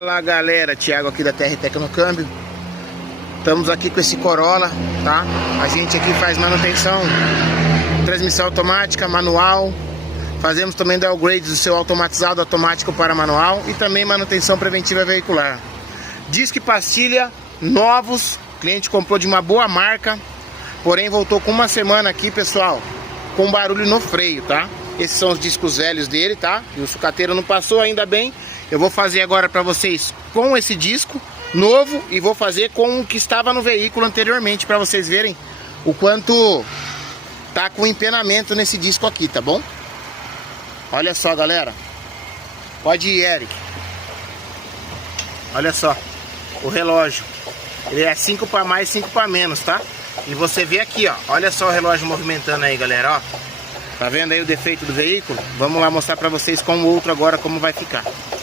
Fala galera, Thiago aqui da TR Tecnocâmbio. Estamos aqui com esse Corolla, tá? A gente aqui faz manutenção, transmissão automática, manual. Fazemos também downgrade do seu automatizado automático para manual e também manutenção preventiva veicular. Disco e pastilha novos, o cliente comprou de uma boa marca, porém voltou com uma semana aqui, pessoal, com barulho no freio, tá? Esses são os discos velhos dele, tá? E o sucateiro não passou, ainda bem. Eu vou fazer agora para vocês com esse disco novo e vou fazer com o que estava no veículo anteriormente, para vocês verem o quanto tá com empenamento nesse disco aqui, tá bom? Olha só, galera. Pode ir, Eric. Olha só o relógio. Ele é 5 para mais, 5 para menos, tá? E você vê aqui, ó. Olha só o relógio movimentando aí, galera, ó. Tá vendo aí o defeito do veículo? Vamos lá mostrar para vocês com o outro agora como vai ficar.